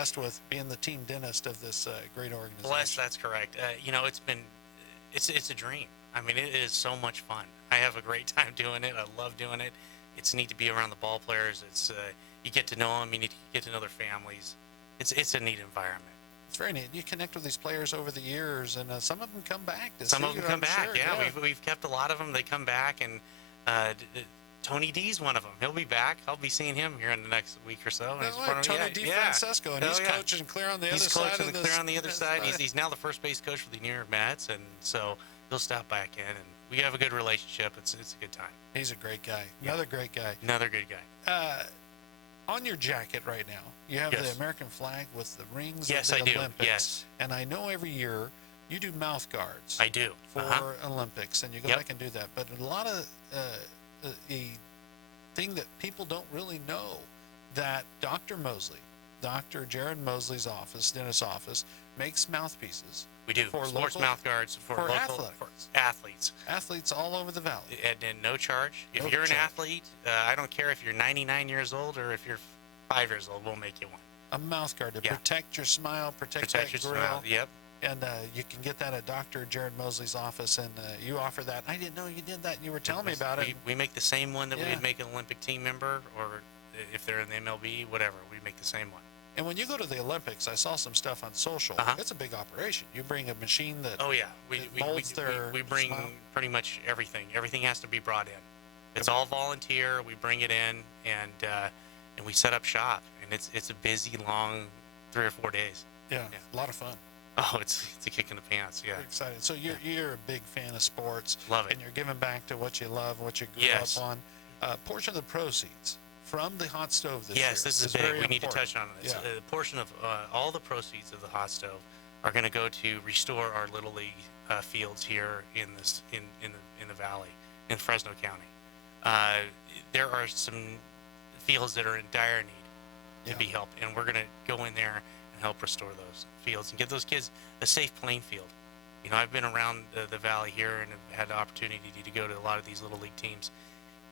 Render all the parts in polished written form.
blessed with being the team dentist of this great organization. Blessed, that's correct. It's a dream. I mean, it is so much fun. I have a great time doing it. I love doing it. It's neat to be around the ball players. You get to know them. You get to know their families. It's a neat environment. It's very neat. You connect with these players over the years, and some of them come back. Some of them come back. Sure. Yeah, we've kept a lot of them. They come back, and Tony D's one of them. He'll be back. I'll be seeing him here in the next week or so. Tony D. Francesco, and he's coaching clear on the other side. He's coaching clear on the other side. He's now the first base coach for the New York Mets, and so he'll stop back in, and we have a good relationship. It's a good time. He's a great guy. Another great guy. Another good guy. On your jacket right now, you have the American flag with the rings of the Olympics. Olympics. Yes, and I know every year you do mouth guards. I do. For Olympics, and you go back and do that. But a lot of a thing that people don't really know, that Dr. Jared Mosley's office, dentist's office, makes mouthpieces. We do. For sports mouth guards for athletes. Athletes all over the valley. And no charge. If you're an athlete, I don't care if you're 99 years old or if you're 5 years old, we'll make you one. A mouth guard to protect your smile, protect that your grill. Smile. Yep. And you can get that at Dr. Jared Mosley's office, and you offer that. I didn't know you did that. You were telling me about it. We make the same one that we'd make an Olympic team member, or if they're in the MLB, whatever. We make the same one. And when you go to the Olympics, I saw some stuff on social. It's a big operation. You bring a machine that molds their we bring smile. Pretty much everything. Everything has to be brought in. It's all volunteer. We bring it in, and we set up shop. And it's a busy, long 3 or 4 days. Yeah, a lot of fun. Oh, it's a kick in the pants, yeah. Excited. So you're a big fan of sports. Love it. And you're giving back to what you love, what you grew up on. A portion of the proceeds from the hot stove this year. Yes, this is big. We need to touch on this. Yeah. A portion of all the proceeds of the hot stove are going to go to restore our Little League fields here in the valley, in Fresno County. There are some fields that are in dire need to be helped, and we're going to go in there and help restore those fields and give those kids a safe playing field. You know, I've been around the valley here and have had the opportunity to go to a lot of these Little League teams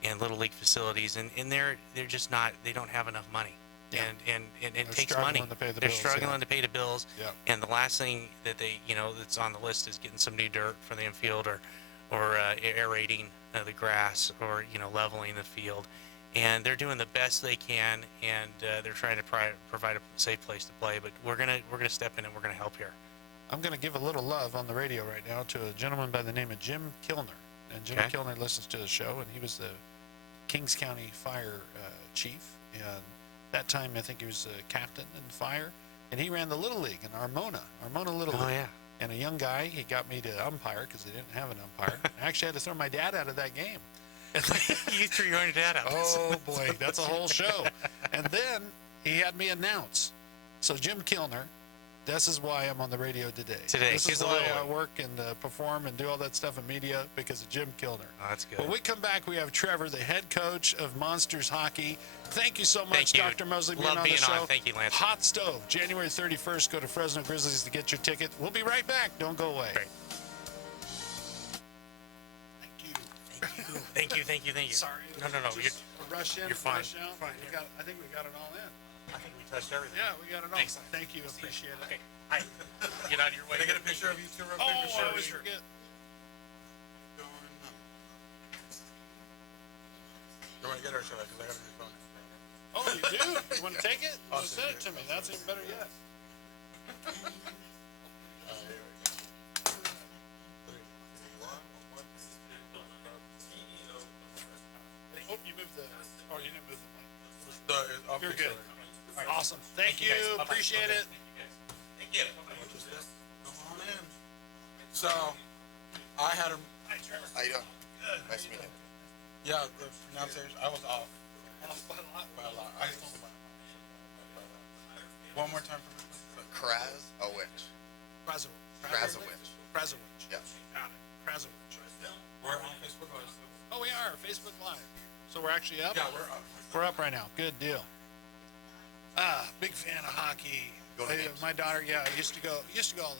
and Little League facilities, and they're just not, they don't have enough money. Yeah. And it takes money. They're struggling to pay the bills. Yeah. And the last thing that that's on the list is getting some new dirt for the infield, or aerating the grass, or leveling the field. And they're doing the best they can, and they're trying to provide a safe place to play. But we're gonna step in and we're gonna help here. I'm gonna give a little love on the radio right now to a gentleman by the name of Jim Kilner. And Jim Kilner listens to the show, and he was the Kings County Fire chief. And that time, I think he was a captain in fire. And he ran the Little League in Armona Little League. Oh, yeah. And a young guy, he got me to umpire because they didn't have an umpire. I actually had to throw my dad out of that game. You threw your own dad out. Oh, boy, that's a whole show. And then he had me announce. So Jim Kilner, this is why I'm on the radio today. This is why I work and perform and do all that stuff in media, because of Jim Kilner. Oh, that's good. When we come back, we have Trevor, the head coach of Monsters Hockey. Thank you so much, Dr. Mosley, being on the show. Thank you, Lance. Hot Stove, January 31st. Go to Fresno Grizzlies to get your ticket. We'll be right back. Don't go away. Great. Thank you. Sorry. No. Rush in, you're fine. rush out. Fine. I think we got it all in. I think we touched everything. Yeah, we got it all. Thanks. Thank you. Appreciate it. Okay. Hi. Get out of your way. Can I get a picture of you two real quick? Oh, I always forget. You want to get her, should I? Because I got a new phone. Oh, you do? You want to take it? Oh, send it to me. That's even better yet. Oh, you moved the. Oh, you didn't move the mic. You're good. Awesome. Thank you. Appreciate it. Thank you. Come on in. So, I had a. Hi, Trevor. How you doing? Good. Nice to meet you. Yeah, the pronunciation, I was off. By a lot. By a lot. I just told him. One more time for me. Krasowich. Krasowich. Yeah. Got it. Krasowich. We're on Facebook Live. Oh, we are. Facebook Live. So we're actually up? Yeah, we're up. We're up right now. Good deal. Big fan of hockey. Go to games. My daughter, I used to go all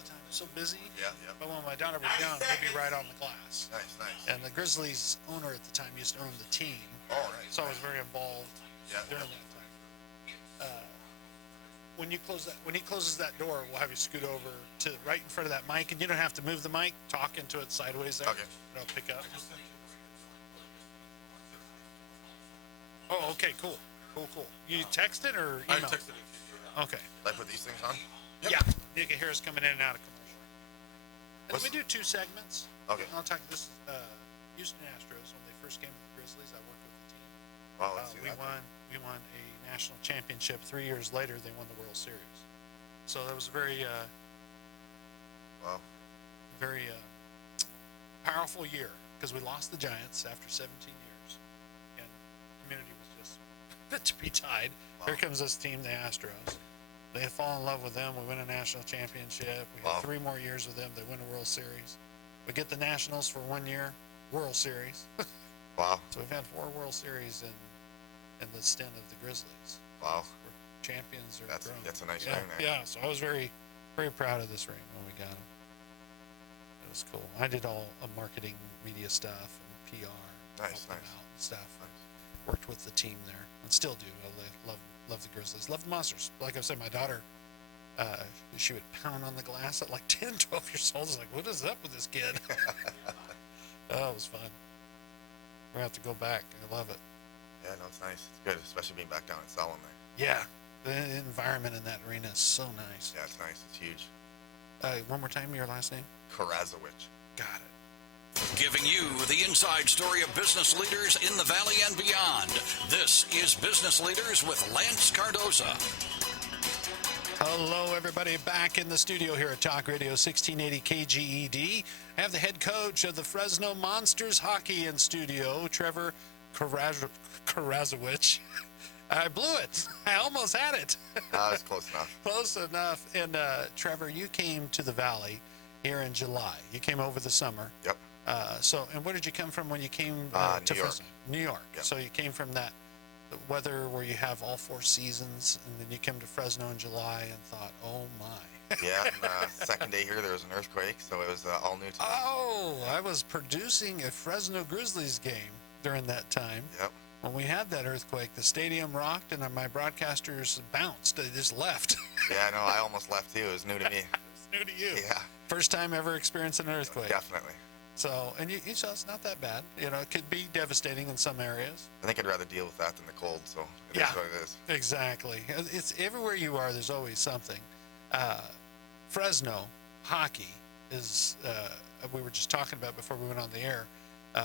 the time. I was so busy. Yeah. But when my daughter was young, we'd be right on the glass. Nice. And the Grizzlies owner at the time used to own the team. Oh, nice. So I was very involved Yeah. during that time. when you close that, when he closes that door, we'll have you scoot over to right in front of that mic, and you don't have to move the mic. Talk into it sideways there. Okay. It'll pick up. Oh, okay, cool. Cool. You texted or I email? texted it to you. Yeah. Okay. Did I put these things on? Yep. Yeah, you can hear us coming in and out of commercial. And What's- we do 2 segments. Okay. I'll talk. This is Houston Astros when they first came to the Grizzlies. I worked with the team. Wow, let's see We that. won a national championship. 3 years later, they won the World Series. So that was a very Wow. powerful year because we lost the Giants after 17 years, and the community was just fit to be tied. Here comes this team, the Astros. They fall in love with them. We win a national championship. We Wow. have 3 more years with them. They win a World Series. We get the Nationals for 1 year, World Series. Wow. So we've had 4 World Series in the stint of the Grizzlies. Wow. We're champions. Or That's a nice yeah, ring there. yeah. So I was very, very proud of this ring when we got them. It was cool. I did all marketing, media stuff, and PR. Nice, helped them nice. out and stuff. Nice. Worked with the team there, and still do. I love the Grizzlies. Love the Monsters. Like I said, my daughter, she would pound on the glass at like 10, 12 years old. I was like, what is up with this kid? Oh, it was fun. We're going to have to go back. I love it. Yeah, no, it's nice. It's good, especially being back down in Selwyn there. Yeah. The environment in that arena is so nice. Yeah, it's nice. It's huge. One more time, your last name? Karazowicz. Got it. Giving you the inside story of business leaders in the Valley and beyond. This is Business Leaders with Lance Cardoza. Hello, everybody. Back in the studio here at Talk Radio 1680 KGED. I have the head coach of the Fresno Monsters hockey in studio, Trevor Karazowicz. I blew it. I almost had it. It's close enough. Close enough. And Trevor, you came to the Valley here in July. You came over the summer. Yep. And where did you come from when you came to New York. Fresno? New York. Yep. So you came from that weather where you have all 4 seasons, and then you came to Fresno in July and thought, oh my. Yeah, and, second day here, there was an earthquake, so it was all new to me. Oh, I was producing a Fresno Grizzlies game during that time. Yep. When we had that earthquake, the stadium rocked and my broadcasters bounced. They just left. Yeah, no, I almost left too. It was new to me. It's new to you. Yeah, First time ever experiencing an earthquake. definitely. So, and you saw it's not that bad. You know, it could be devastating in some areas. I think I'd rather deal with that than the cold, so it is Yeah. what it is. Exactly. It's everywhere you are, there's always something. Fresno hockey is, we were just talking about before we went on the air,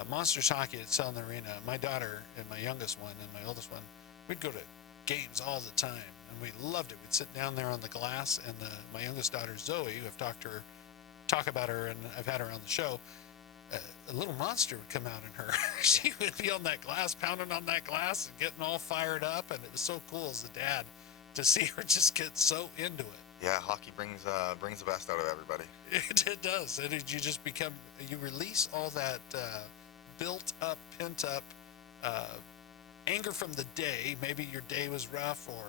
Monsters hockey at Selden Arena. My daughter and my youngest one and my oldest one, we'd go to games all the time, and we loved it. We'd sit down there on the glass, and my youngest daughter, Zoe, who I've talk about her, and I've had her on the show, a little monster would come out in her. She would be on that glass, pounding on that glass and getting all fired up, and it was so cool as a dad to see her just get so into it. Yeah, hockey brings the best out of everybody. It does. And you just you release all that built up, pent up anger from the day. Maybe your day was rough, or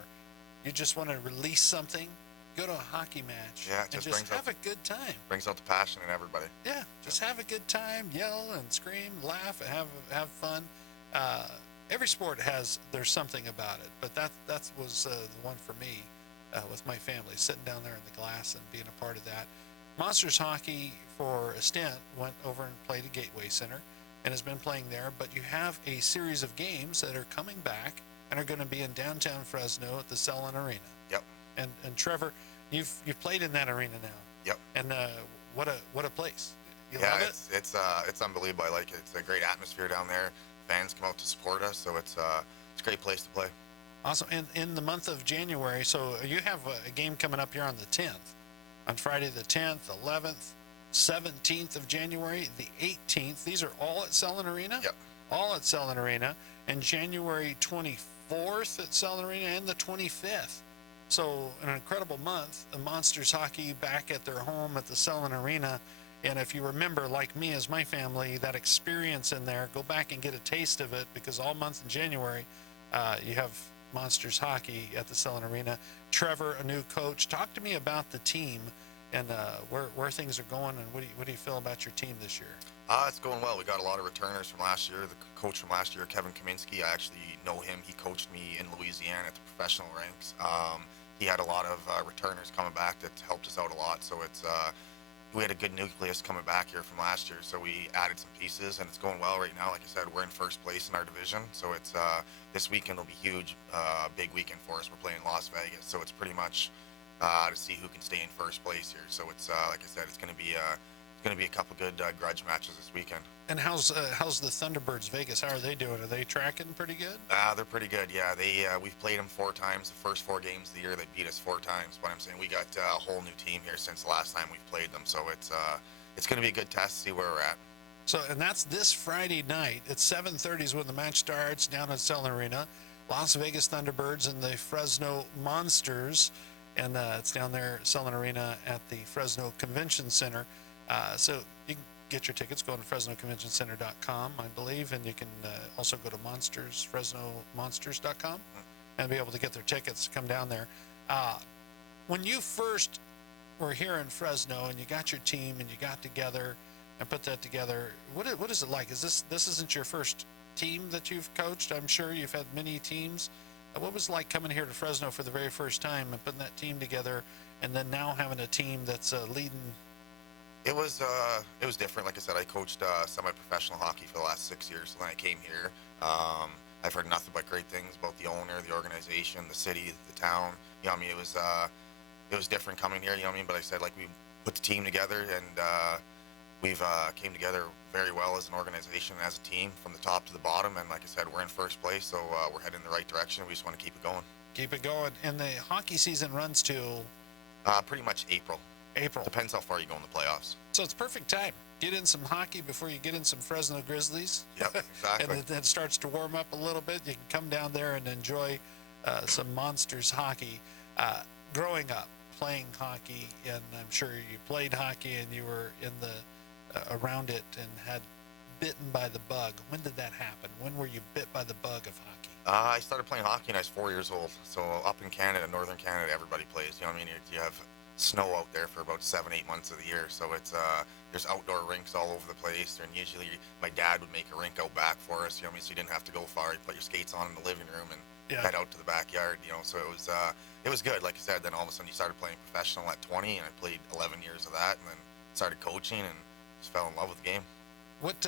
you just want to release something. Go to a hockey match Yeah, it and just just brings have out- a good time. Brings out the passion in everybody. Yeah, just have a good time, yell and scream, laugh, and have fun. Every sport there's something about it, but that was the one for me with my family, sitting down there in the glass and being a part of that. Monsters hockey for a stint went over and played at Gateway Center and has been playing there, but you have a series of games that are coming back and are going to be in downtown Fresno at the Selden Arena. Yep. And Trevor, you've played in that arena now. Yep. And what a place. You Yeah, love it? it's unbelievable. I like it. It's a great atmosphere down there. Fans come out to support us, so it's a great place to play. Awesome. In the month of January, so you have a game coming up here on the 10th, on Friday the 10th, 11th, 17th of January, the 18th. These are all at Selden Arena? Yep. All at Selden Arena. And January 24th at Selden Arena and the 25th. So an incredible month. The Monsters hockey back at their home at the Selden Arena. And if you remember, like me as my family, that experience in there, go back and get a taste of it, because all month in January, you have Monsters hockey at the Selden Arena. Trevor, a new coach. Talk to me about the team and where things are going, and what do you feel about your team this year? It's going well. We got a lot of returners from last year. The coach from last year, Kevin Kaminsky, I actually know him. He coached me in Louisiana at the professional ranks. he had a lot of returners coming back that helped us out a lot. So it's we had a good nucleus coming back here from last year, so we added some pieces, and it's going well right now. Like I said, we're in first place in our division, so it's this weekend will be huge, big weekend for us. We're playing Las Vegas, so it's pretty much to see who can stay in first place here. So it's like I said, it's going to be a couple good grudge matches this weekend. And how's the Thunderbirds Vegas? How are they doing? Are they tracking pretty good? They're pretty good. Yeah, we've played them 4 times. The first 4 games of the year, they beat us 4 times. But I'm saying we got a whole new team here since the last time we've played them. So it's going to be a good test to see where we're at. So, and that's this Friday night. It's 7:30 is when the match starts down at Selland Arena. Las Vegas Thunderbirds and the Fresno Monsters. And it's down there at Selland Arena at the Fresno Convention Center. So you can get your tickets, go to FresnoConventionCenter.com, I believe, and you can also go to FresnoMonsters.com and be able to get their tickets to come down there. When you first were here in Fresno and you got your team and you got together and put that together, what is it like? This isn't your first team that you've coached? I'm sure you've had many teams. What was it like coming here to Fresno for the very first time and putting that team together, and then now having a team that's leading? It was different. Like I said, I coached semi-professional hockey for the last 6 years. So then I came here. I've heard nothing but great things about the owner, the organization, the city, the town. You know what I mean? It was different coming here. You know what I mean? But like I said, like, we put the team together, and we've came together very well as an organization, as a team, from the top to the bottom. And like I said, we're in first place, so we're heading in the right direction. We just want to keep it going. Keep it going. And the hockey season runs till pretty much April. April. Depends how far you go in the playoffs. So it's perfect time. Get in some hockey before you get in some Fresno Grizzlies. Yep, exactly. And then it starts to warm up a little bit. You can come down there and enjoy some Monsters hockey. Growing up, playing hockey, and I'm sure you played hockey and you were in the around it and had bitten by the bug. When did that happen? When were you bit by the bug of hockey? I started playing hockey when I was 4 years old. So up in Canada, northern Canada, everybody plays. You know what I mean? You have snow out there for about 7-8 months of the year, so it's there's outdoor rinks all over the place, and usually my dad would make a rink out back for us, you know what I mean, so you didn't have to go far. You put your skates on in the living room and head out to the backyard, you know. So it was good. Like I said, then all of a sudden you started playing professional at 20, and I played 11 years of that, and then started coaching and just fell in love with the game. What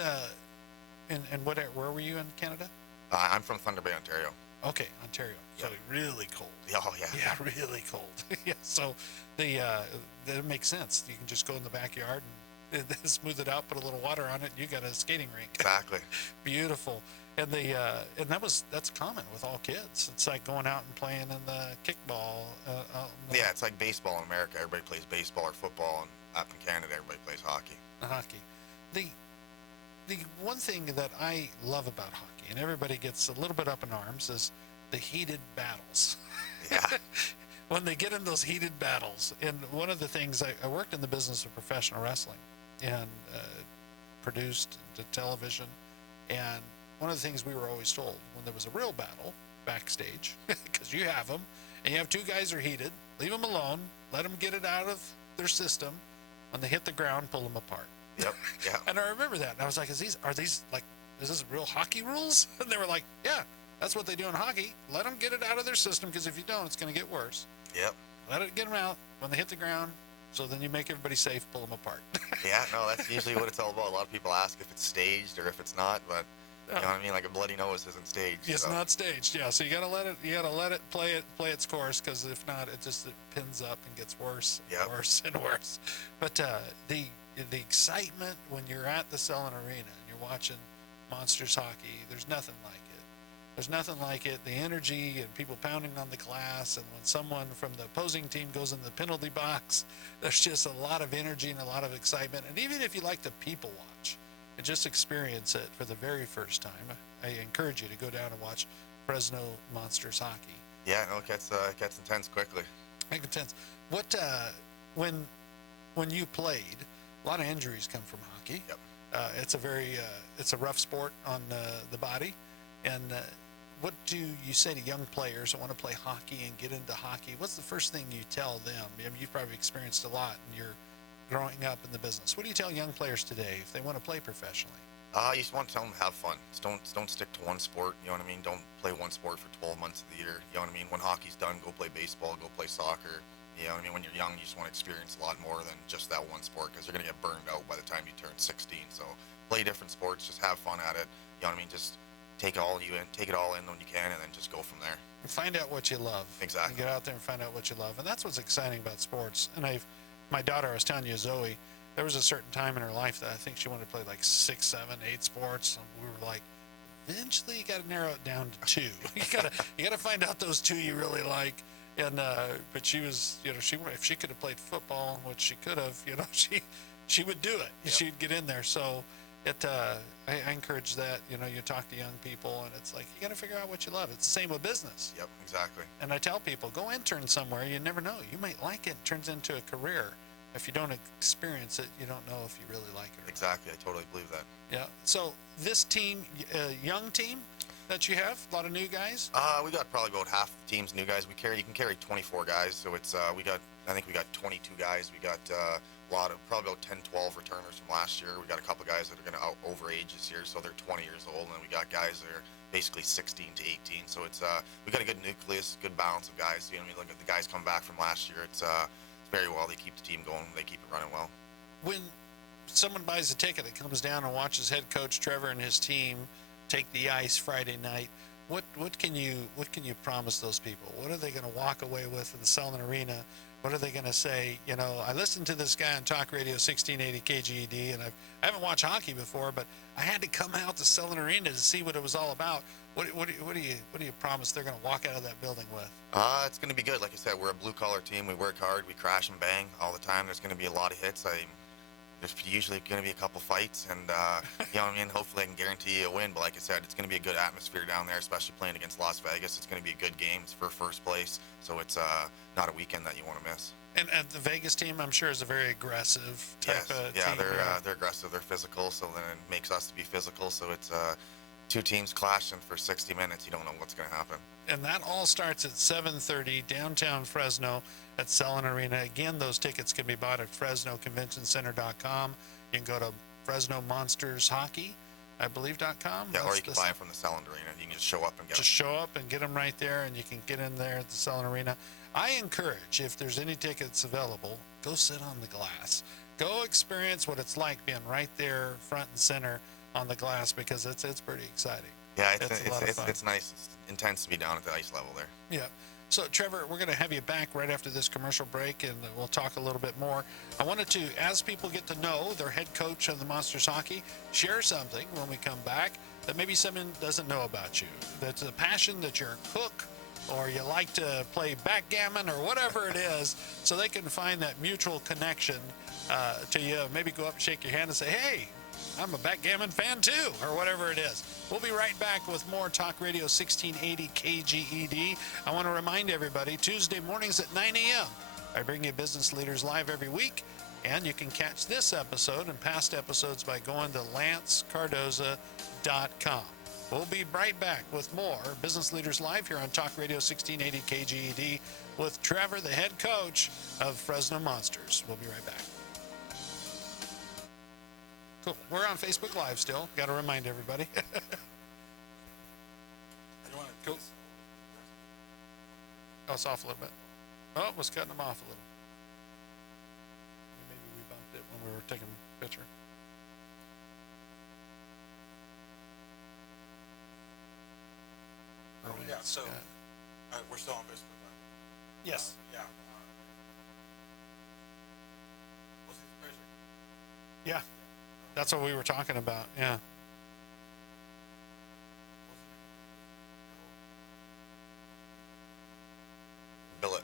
where were you in Canada? I'm from Thunder Bay, Ontario. Okay, Ontario. So really cold. Oh yeah. Yeah, really cold. Yeah. So that makes sense. You can just go in the backyard and smooth it out, put a little water on it, and you got a skating rink. Exactly. Beautiful. And that's common with all kids. It's like going out and playing in the kickball. Yeah, it's like baseball in America. Everybody plays baseball or football, and up in Canada, everybody plays hockey. Hockey. The one thing that I love about hockey, and everybody gets a little bit up in arms, is the heated battles. Yeah. When they get in those heated battles. And one of the things, I worked in the business of professional wrestling and produced the television. And one of the things we were always told, when there was a real battle backstage, because you have them, and you have 2 guys who are heated, leave them alone, let them get it out of their system. When they hit the ground, pull them apart. Yep. Yeah. And I remember that. And I was like, is this real hockey rules? And they were like, yeah, that's what they do in hockey. Let them get it out of their system, because if you don't, it's going to get worse. Yep. Let it get them out when they hit the ground, so then you make everybody safe, pull them apart. Yeah, no, that's usually what it's all about. A lot of people ask if it's staged or if it's not, but you know what I mean? Like a bloody nose isn't staged. It's not staged, yeah. So you gotta let it play its course, because if not, it pins up and gets worse and worse and worse. But the excitement when you're at the Selland Arena and you're watching Monsters hockey, there's nothing like it. There's nothing like it. The energy and people pounding on the glass, and when someone from the opposing team goes in the penalty box, there's just a lot of energy and a lot of excitement. And even if you like to people watch and just experience it for the very first time, I encourage you to go down and watch Fresno Monsters hockey. Yeah, no, it gets intense quickly. Intense. What when you played, a lot of injuries come from hockey. Yep. It's a rough sport on the body. And what do you say to young players that want to play hockey and get into hockey? What's the first thing you tell them? I mean, you've probably experienced a lot in your growing up in the business. What do you tell young players today if they want to play professionally? You just want to tell them to have fun. Just don't stick to one sport. You know what I mean? Don't play one sport for 12 months of the year. You know what I mean? When hockey's done, go play baseball, go play soccer. You know what I mean? When you're young, you just want to experience a lot more than just that one sport because you're gonna get burned out by the time you turn 16. So play different sports, just have fun at it. You know what I mean? Just take it all in when you can, and then just go from there. Find out what you love. Exactly. You get out there and find out what you love, and that's what's exciting about sports. And my daughter, I was telling you, Zoe, there was a certain time in her life that I think she wanted to play like 6, 7, 8 sports, and we were like, eventually you got to narrow it down to 2. you gotta find out those 2 you really like. And but she was, you know, if she could have played football, which she could have, you know, she would do it. Yep. She'd get in there. So I encourage that. You know, you talk to young people, and it's like you got to figure out what you love. It's the same with business. Yep, exactly. And I tell people, go intern somewhere. You never know. You might like it. It turns into a career. If you don't experience it, you don't know if you really like it. Exactly. I totally believe that. Yeah. So this team, young team that you have, a lot of new guys. We got probably about half the team's new guys. You can carry 24 guys, so it's I think we got 22 guys. We got probably about 10, 12 returners from last year. We got a couple guys that are going to over age this year, so they're 20 years old, and then we got guys that are basically 16 to 18. So it's we got a good nucleus, good balance of guys. You know, I mean, look at the guys come back from last year. It's very well. They keep the team going. They keep it running well. When someone buys a ticket, it comes down and watches head coach Trevor and his team take the ice Friday night. What can you promise those people? What are they going to walk away with in the Selland Arena? What are they going to say? You know, I listened to this guy on Talk Radio 1680 KGED, and I haven't watched hockey before, but I had to come out to Selland Arena to see what it was all about. What do you promise they're going to walk out of that building with? It's going to be good. Like I said, we're a blue collar team. We work hard. We crash and bang all the time. There's going to be a lot of hits. There's usually going to be a couple fights, and you know what I mean. Hopefully, I can guarantee you a win. But like I said, it's going to be a good atmosphere down there, especially playing against Las Vegas. It's going to be a good game. It's for first place, so it's not a weekend that you want to miss. And the Vegas team, I'm sure, is a very aggressive type of team. They're aggressive. They're physical, so then it makes us to be physical. So it's two teams clashing for 60 minutes. You don't know what's going to happen. And that all starts at 7:30 downtown Fresno at Selland Arena. Again, those tickets can be bought at FresnoConventionCenter.com. You can go to Fresno Monsters Hockey, I believe, .com. Yeah, or you can buy them from the Selland Arena. You can just show up and get them. Just show up and get them right there, and you can get in there at the Selland Arena. I encourage, if there's any tickets available, go sit on the glass. Go experience what it's like being right there front and center on the glass, because it's pretty exciting. Yeah, it's nice. It's intense to be down at the ice level there. Yeah. So, Trevor, we're going to have you back right after this commercial break, and we'll talk a little bit more. I wanted to, as people get to know their head coach of the Monsters Hockey, share something when we come back that maybe someone doesn't know about you. That's a passion, that you're a cook, or you like to play backgammon, or whatever it is, so they can find that mutual connection to you. Maybe go up and shake your hand and say, hey, I'm a backgammon fan too, or whatever it is. We'll be right back with more Talk Radio 1680 KGED. I want to remind everybody, Tuesday mornings at 9 a.m. I bring you Business Leaders Live every week, and you can catch this episode and past episodes by going to LanceCardoza.com. We'll be right back with more Business Leaders Live here on Talk Radio 1680 KGED with Trevor, the head coach of Fresno Monsters. We'll be right back. Cool. We're on Facebook Live still. Got to remind everybody. Cool. Oh, it's off a little bit. Oh, it was cutting them off a little. Maybe we bumped it when we were taking a picture. Oh, yeah, so we're still on Facebook Live. Yes. Yeah. What's his pleasure? Yeah. That's what we were talking about. Yeah. Billet.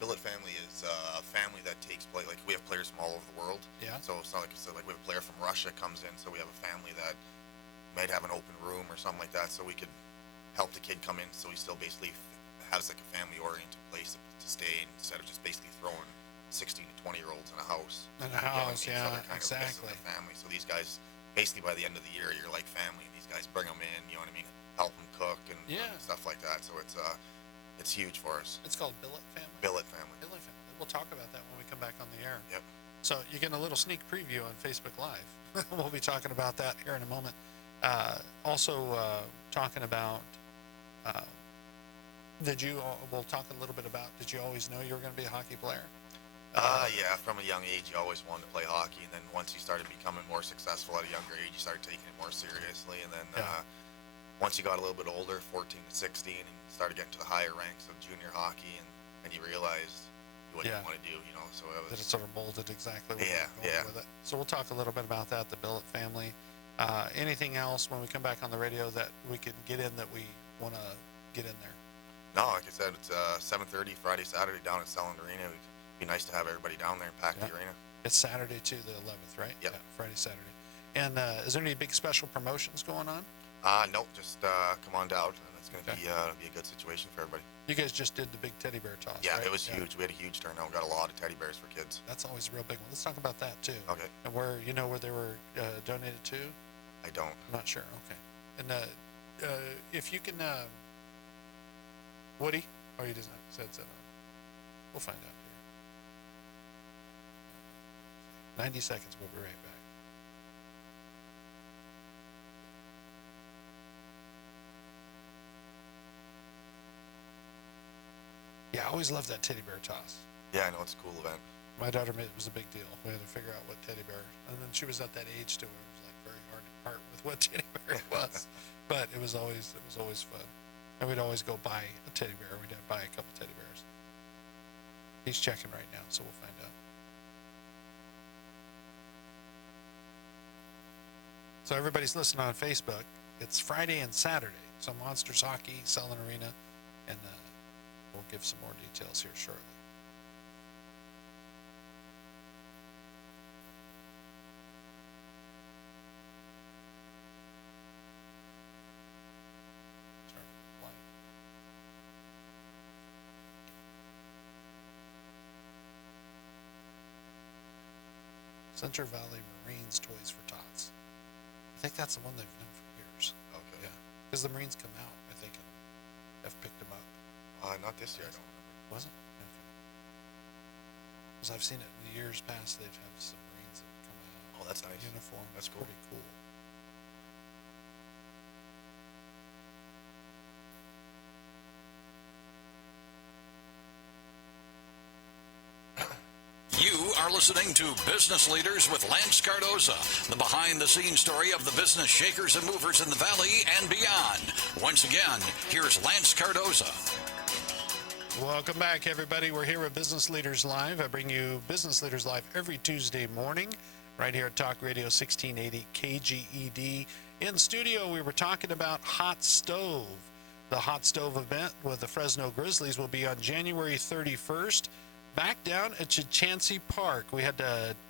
Billet family is a family that takes place, like we have players from all over the world. Yeah. So it's not like I said, like we have a player from Russia comes in, so we have a family that might have an open room or something like that, so we could help the kid come in, so he still basically has like a family-oriented place to stay instead of just basically throwing 16 to 20-year-olds in a house. In a house, you know what I mean? So yeah, they're kind of missing exactly. the family. So these guys, basically by the end of the year, you're like family. These guys bring them in, you know what I mean? Help them cook and stuff like that. So it's huge for us. It's called Billet Family? Billet family. Billet Family. We'll talk about that when we come back on the air. Yep. So you're getting a little sneak preview on Facebook Live. We'll be talking about that here in a moment. Also talking about, we'll talk a little bit about, did you always know you were going to be a hockey player? Yeah, from a young age, you always wanted to play hockey, and then once you started becoming more successful at a younger age, you started taking it more seriously, and then once you got a little bit older, 14 to 16, and started getting to the higher ranks of junior hockey, and you realized what you want to do, you know, so it That was... it sort of molded exactly what Yeah, you're going yeah. with it. So we'll talk a little bit about that, the Billet family. Anything else when we come back on the radio that we can get in that we want to get in there? No, like I said, it's 7:30 Friday, Saturday down at Selland Arena. It'd be nice to have everybody down there and pack the arena. It's Saturday too, the 11th, right? Yep. Yeah, Friday, Saturday. And is there any big special promotions going on? Nope, just come on down, and it's going to be a good situation for everybody. You guys just did the big teddy bear toss, Yeah, right? it was huge. We had a huge turnout. We got a lot of teddy bears for kids. That's always a real big one. Let's talk about that too. Okay. And where, you know, where they were donated to? I don't. I'm not sure. Okay. And if you can, Woody? Oh, he doesn't have said on. We'll find out here. 90 seconds. We'll be right back. Yeah, I always loved that teddy bear toss. Yeah, I know, it's a cool event. My daughter made it was a big deal. We had to figure out what teddy bear, and then she was at that age too, where it was like very hard to part with what teddy bear it was. But it was always fun, and we'd always go buy a teddy bear. We'd buy a couple teddy bears. He's checking right now, so we'll find out. So everybody's listening on Facebook. It's Friday and Saturday. So Monsters Hockey, Selland Arena, and we'll give some more details here shortly. Central Valley Marines Toys for Tots. I think that's the one they've known for years. Okay. Yeah, because the Marines come out, I think, and have picked them up. Not this year, I don't remember. Was it? Because I've seen it in the years past. They've had some Marines that come out. Oh, that's nice. Uniform. That's cool. Pretty cool. You are listening to Business Leaders with Lance Cardoza, the behind-the-scenes story of the business shakers and movers in the Valley and beyond. Once again, here's Lance Cardoza. Welcome back, everybody. We're here with Business Leaders Live. I bring you Business Leaders Live every Tuesday morning, right here at Talk Radio 1680 KGED. In studio, we were talking about Hot Stove. The Hot Stove event with the Fresno Grizzlies will be on January 31st. Back down at Chachansey Park, we had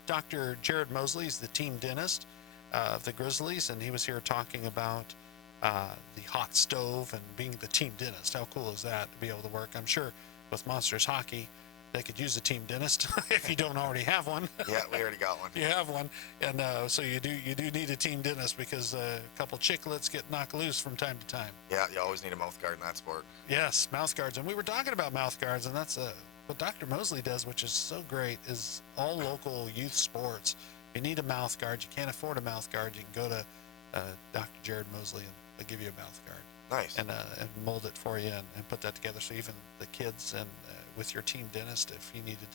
Dr. Jared Mosley, he's the team dentist of the Grizzlies, and he was here talking about the hot stove and being the team dentist. How cool is that to be able to work? I'm sure with Monsters Hockey, they could use a team dentist if you don't already have one. Yeah, we already got one. You have one, and so you do need a team dentist because a couple chiclets get knocked loose from time to time. Yeah, you always need a mouth guard in that sport. Yes, mouth guards, and we were talking about mouth guards, and that's what Dr. Mosley does, which is so great, is all local youth sports. If you need a mouth guard, you can't afford a mouth guard, you can go to Dr. Jared Mosley and they'll give you a mouth guard. Nice. And mold it for you and put that together. So even the kids and with your team dentist, if you needed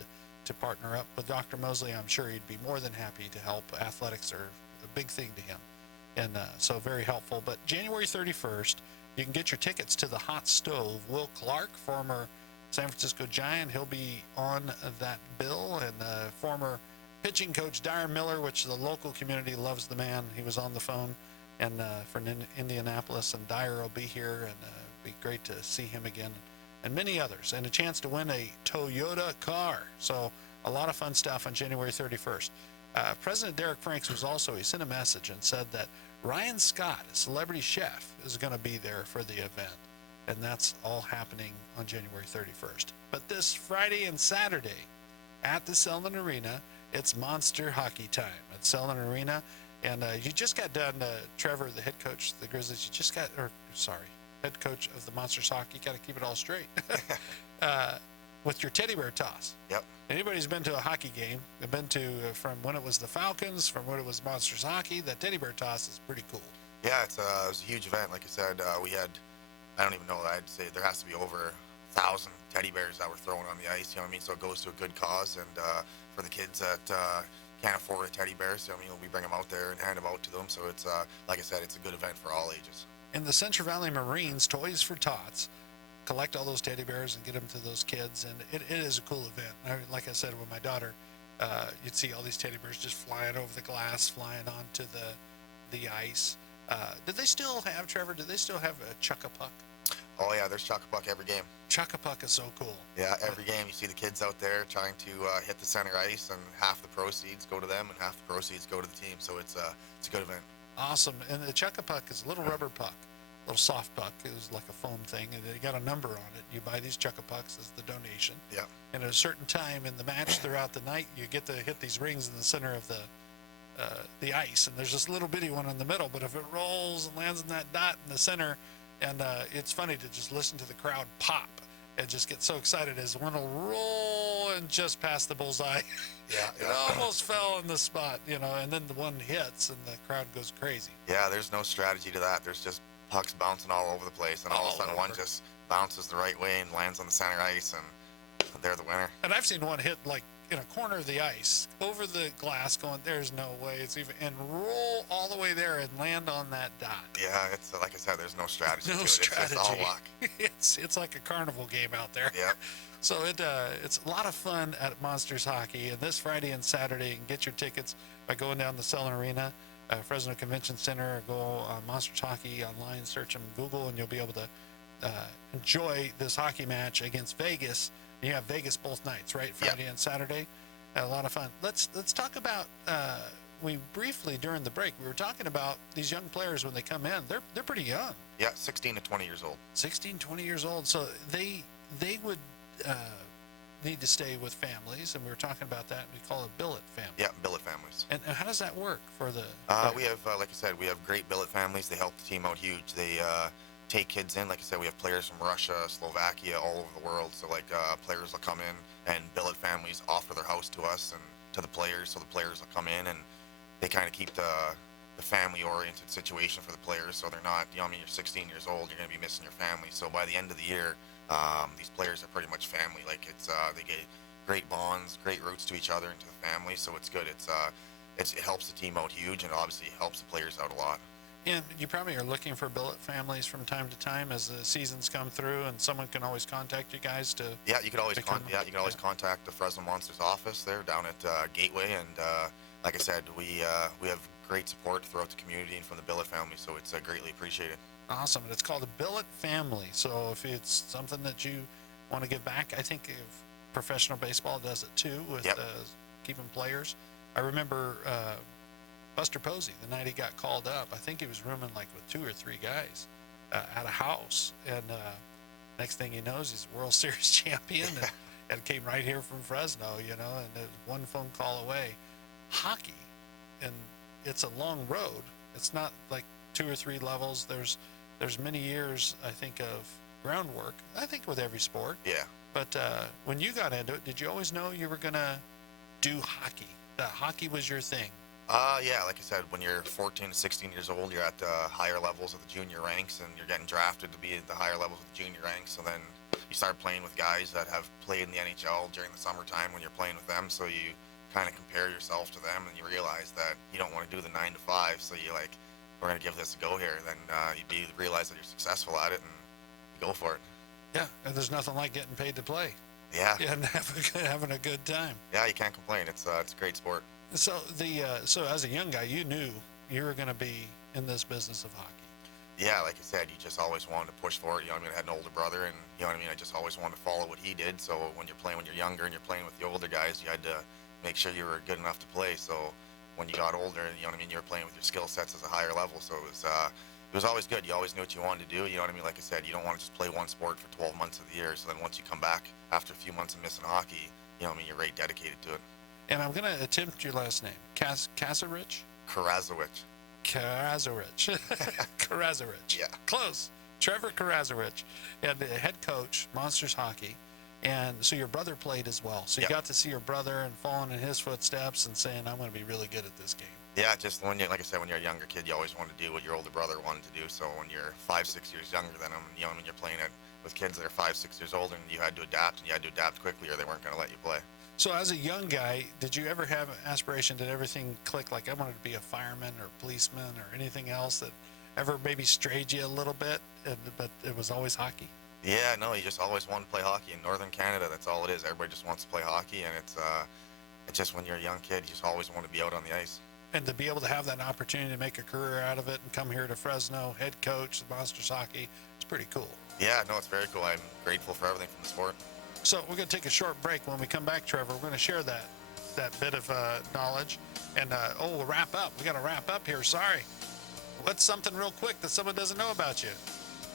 to partner up with Dr. Mosley, I'm sure he'd be more than happy to help. Athletics are a big thing to him. And so very helpful. But January 31st, you can get your tickets to the Hot Stove. Will Clark, former San Francisco Giant, he'll be on that bill, and former pitching coach Dyer Miller, which the local community loves the man. He was on the phone and for Indianapolis, and Dyer will be here, and be great to see him again, and many others, and a chance to win a Toyota car. So a lot of fun stuff on January 31st. President Derek Franks was also, he sent a message and said that Ryan Scott, a celebrity chef, is going to be there for the event. And that's all happening on January 31st. But this Friday and Saturday at the Selland Arena, it's Monster Hockey time at Selland Arena. And you just got done, Trevor, the head coach of the Grizzlies, head coach of the Monsters Hockey, got to keep it all straight. with your teddy bear toss. Yep. Anybody's been to a hockey game, they've been to from when it was the Falcons, from when it was Monsters Hockey, that teddy bear toss is pretty cool. Yeah, it was a huge event. Like I said, we had, I don't even know, I'd say there has to be over 1,000 teddy bears that were thrown on the ice, you know what I mean? So it goes to a good cause, and for the kids that can't afford a teddy bear, so I mean, we bring them out there and hand them out to them. So it's, like I said, it's a good event for all ages. And the Central Valley Marines Toys for Tots collect all those teddy bears and get them to those kids, and it is a cool event. Like I said, with my daughter, you'd see all these teddy bears just flying over the glass, flying onto the ice. Did they still have, Trevor, do they still have a Chuck-a-Puck? Oh yeah, there's Chuck-a-Puck every game. Chuck-a-Puck is so cool. Yeah, every game you see the kids out there trying to hit the center ice, and half the proceeds go to them and half the proceeds go to the team. So it's a good event. Awesome. And the Chuck-a-Puck is a little rubber puck, a little soft puck. It was like a foam thing, and they got a number on it. You buy these Chuck-a-Pucks as the donation. Yeah. And at a certain time in the match throughout the night, you get to hit these rings in the center of the ice, and there's this little bitty one in the middle. But if it rolls and lands in that dot in the center, and it's funny to just listen to the crowd pop and just get so excited as one will roll and just past the bullseye. Yeah, It almost fell in the spot, you know, and then the one hits and the crowd goes crazy. Yeah, there's no strategy to that. There's just pucks bouncing all over the place, and all of a sudden one just bounces the right way and lands on the center ice, and they're the winner. And I've seen one hit like in a corner of the ice over the glass going, there's no way it's even, and roll all the way there and land on that dot. Yeah, it's like I said, there's no strategy No to it. strategy. It's just all luck. It's like a carnival game out there. Yeah. So it's a lot of fun at Monsters Hockey, and this Friday and Saturday, you can get your tickets by going down to Selland Arena, Fresno Convention Center, or go on Monsters Hockey online, search them in Google, and you'll be able to enjoy this hockey match against Vegas. You have Vegas both nights, right? Friday and Saturday. A lot of fun. Let's talk about. We briefly during the break we were talking about these young players when they come in. They're pretty young. Yeah, 16 to 20 years old. 16, 20 years old. So they would need to stay with families, and we were talking about that. We call it billet family. Yeah, billet families. And how does that work for the? We have, like I said, we have great billet families. They help the team out huge. They take kids in. Like I said, we have players from Russia, Slovakia, all over the world. So like players will come in, and billet families offer their house to us and to the players. So the players will come in, and they kind of keep the family-oriented situation for the players. So they're not, you know, I mean, you're 16 years old, you're going to be missing your family. So by the end of the year, these players are pretty much family. Like it's they get great bonds, great roots to each other and to the family. So it's good. It helps the team out huge, and obviously it helps the players out a lot. And you probably are looking for billet families from time to time as the seasons come through, and someone can always contact you guys to. Yeah, you can always become- contact the Fresno Monsters office there down at Gateway, and like I said, we have great support throughout the community and from the billet family, so it's greatly appreciated. Awesome. And it's called a billet family. So if it's something that you want to give back, I think if professional baseball does it too with Yep. keeping players. I remember Buster Posey, the night he got called up, I think he was rooming like with 2 or 3 guys at a house. And next thing he knows, he's a World Series champion and came right here from Fresno, you know, and it was one phone call away. Hockey, and it's a long road. It's not like 2 or 3 levels. There's many years, I think, of groundwork, I think with every sport. Yeah. But when you got into it, did you always know you were going to do hockey? That hockey was your thing? Yeah, like I said, when you're 14 to 16 years old, you're at the higher levels of the junior ranks, and you're getting drafted to be at the higher levels of the junior ranks. So then you start playing with guys that have played in the NHL during the summertime when you're playing with them. So you kind of compare yourself to them, and you realize that you don't want to do the 9 to 5. So you like, we're going to give this a go here. Then you realize that you're successful at it, and you go for it. Yeah, and there's nothing like getting paid to play. Yeah. Yeah, and having a good time. Yeah, you can't complain. It's a great sport. So so as a young guy, you knew you were going to be in this business of hockey. Yeah, like I said, you just always wanted to push for it. You know what I mean? I had an older brother, and you know what I mean? I just always wanted to follow what he did. So when you're playing when you're younger and you're playing with the older guys, you had to make sure you were good enough to play. So when you got older, you know what I mean? You were playing with your skill sets as a higher level. So it was always good. You always knew what you wanted to do. You know what I mean? Like I said, you don't want to just play one sport for 12 months of the year. So then once you come back after a few months of missing hockey, you know what I mean? You're right dedicated to it. And I'm going to attempt your last name. Kasarich? Karazowicz. Karazarich. Karazarich. Yeah. Close. Trevor Karazarich, and the head coach, Monsters Hockey. And so your brother played as well. So you Yep. got to see your brother and following in his footsteps and saying, I'm going to be really good at this game. Yeah, just when you, like I said, when you're a younger kid, you always want to do what your older brother wanted to do. So when you're 5-6 years younger than him, you know, when you're playing it with kids that are 5-6 years older, and you had to adapt, and you had to adapt quickly, or they weren't going to let you play. So as a young guy, did you ever have an aspiration? Did everything click? Like I wanted to be a fireman or policeman or anything else that ever maybe strayed you a little bit? But it was always hockey. Yeah, no, you just always want to play hockey in Northern Canada. That's all it is. Everybody just wants to play hockey, and it's just when you're a young kid, you just always want to be out on the ice. And to be able to have that opportunity to make a career out of it and come here to Fresno, head coach, the Monsters hockey, it's pretty cool. Yeah, no, it's very cool. I'm grateful for everything from the sport. So we're going to take a short break. When we come back, Trevor, we're going to share that bit of knowledge. And, we'll wrap up. We got to wrap up here. Sorry. What's something real quick that someone doesn't know about you?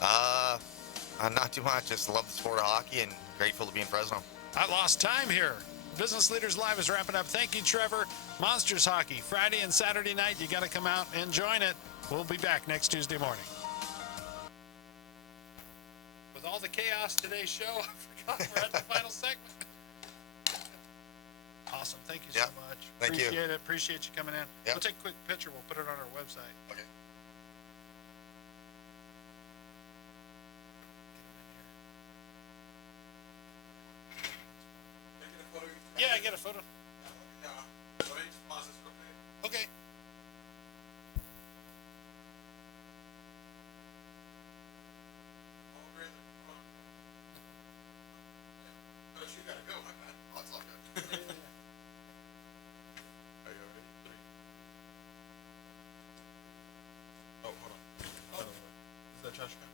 Not too much. Just love the sport of hockey and grateful to be in Fresno. I lost time here. Business Leaders Live is wrapping up. Thank you, Trevor. Monsters hockey, Friday and Saturday night. You got to come out and join it. We'll be back next Tuesday morning. With all the chaos today's show, I forgot we're at the final segment. Awesome. Thank you so Yep. much. Thank you. Appreciate it. Appreciate you coming in. Yep. We'll take a quick picture. We'll put it on our website. Okay. Yeah, get a photo. Yeah, so I just pause this real quick. Okay. All great. Come on. But you gotta go, my man. Oh, it's all good. Are you ready? 3. Oh, hold on. Is that trash can?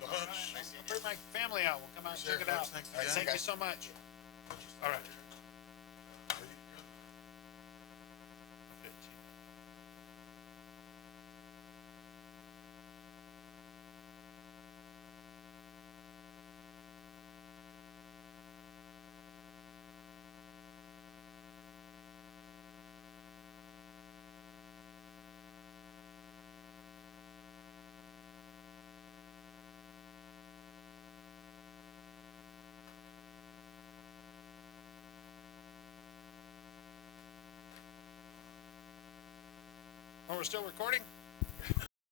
So All right. much. I'll bring my family out. We'll come out and check it out. Thanks All right, again. thank you so much. All right. Oh, we're still recording?